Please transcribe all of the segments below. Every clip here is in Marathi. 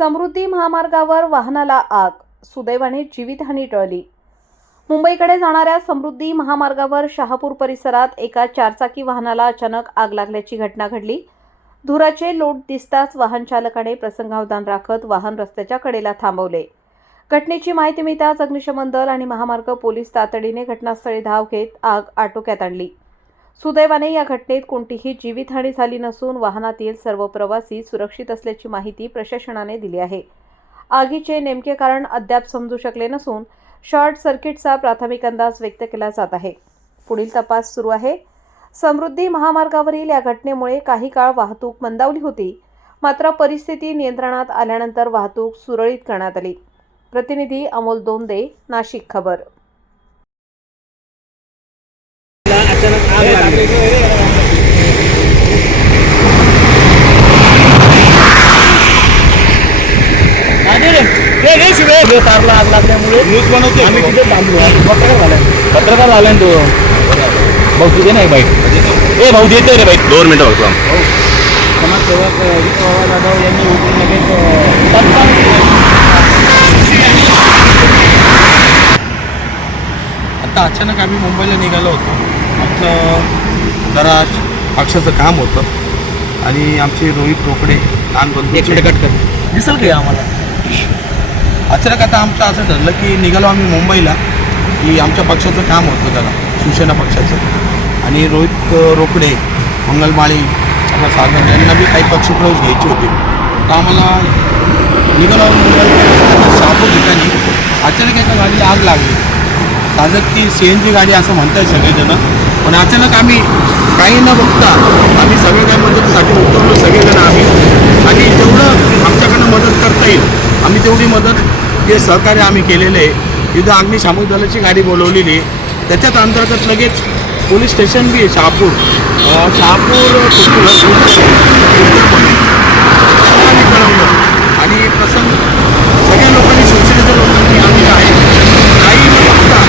समृद्धी महामार्गावर वाहनाला आग, सुदैवाने जीवितहानी टळली। मुंबईकडे जाणाऱ्या समृद्धी महामार्गावर शहापूर परिसरात एका चारचाकी वाहनाला अचानक आग लागल्याची घटना घडली। धुराचे लोट दिसताच वाहन चालकाने प्रसंगावधान राखत वाहन रस्त्याच्या कडेला थांबवले। घटनेची माहिती मिळताच अग्निशमन दल आणि महामार्ग पोलीस तातडीने घटनास्थळी धाव घेत आग आटोक्यात आणली। सुदैवाने या घटनेत कोणतीही जीवितहानी झाली नसून वाहनातील सर्व प्रवासी सुरक्षित असल्याची माहिती प्रशासनाने दिली आहे। आगीचे नेमके कारण अद्याप समजू शकले नसून शॉर्ट सर्किटचा प्राथमिक अंदाज व्यक्त केला जात आहे। पुढील तपास सुरू आहे। समृद्धी महामार्गावरील या घटनेमुळे काही काळ वाहतूक मंदावली होती, मात्र परिस्थिती नियंत्रणात आल्यानंतर वाहतूक सुरळीत करण्यात आली। प्रतिनिधी अमोल दोंदे, नाशिक खबर। अचानक आग लागली। तारला आग लागल्यामुळे आम्ही तिथे थांबलो। पत्रकार झाला तो भाऊ तुझे नाही बाईक भाऊ देतोय रे बाईक 2 मिनिटं बघतो। समाजसेवक विश्वावा जाधव यांनी उठून लगेच आता अचानक आम्ही मुंबईला निघालो होतो। आमचं जरा पक्षाचं काम होतं आणि आमचे रोहित रोकडे लहान बंधू दिसल की आम्हाला अचानक आता आमचं असं ठरलं की निघालो आम्ही मुंबईला की आमच्या पक्षाचं काम होतं त्याला शिवसेना पक्षाचं आणि रोहित रोकडे मंगलमाळी सागर यांना बी काही पक्षप्रवेश घ्यायचे होते। तर आम्हाला निघालो मुंबईला शहापूर ठिकाणी अचानक एका गाडीला आग लागली। साधक ती CNG गाडी असं म्हणताय सगळेजण, पण अचानक आम्ही काही न बघता आम्ही सगळे काही मदतीसाठी उतरलो सगळेजण आम्ही, आणि जेवढं आमच्याकडनं मदत करता येईल आम्ही तेवढी मदत ते सहकार्य आम्ही केलेलं आहे। तिथं अग्निशामक दलाची गाडी बोलवलेली आहे, त्याच्यात अंतर्गत लगेच पोलीस स्टेशन बी आहे शहापूर आम्ही कळवलं आणि प्रसंग सगळ्या लोकांनी शिवसेनेच्या लोकांनी आम्ही आहे काही न बघता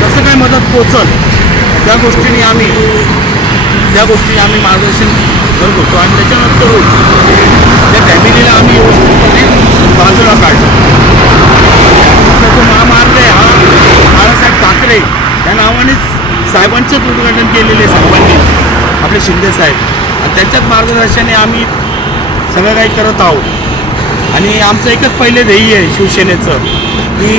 कसं काय मदत पोचल त्या गोष्टी आम्ही मार्गदर्शन करत होतो आणि त्याच्यानंतर त्या फॅमिलीला आम्ही व्यवस्थितपणे बाजूला काढलं। जो महामार्ग आहे हा बाळासाहेब ठाकरे या नावानेच साहेबांचंच उद्घाटन केलेले साहेबांनी, आपले शिंदे साहेब, आणि त्यांच्याच मार्गदर्शनाने आम्ही सगळं काही करत आहोत। आणि आमचं एकच पहिले ध्येय आहे शिवसेनेचं की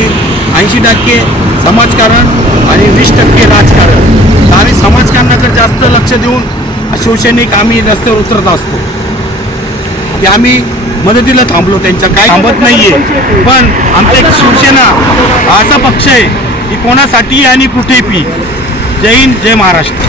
80% समाजकारण आणि 20% राजकारण। तर आम्ही समाजकारणाकडे जास्त लक्ष देऊन शिवसैनिक आम्ही रस्त्यावर उतरत असतो की आम्ही मदतीला थांबलो, त्यांच्या काही थांबत नाही आहे। पण आमचा एक शिवसेना असा पक्ष आहे की कोणासाठी आणि कुठेही पी। जय हिंद, जय महाराष्ट्र।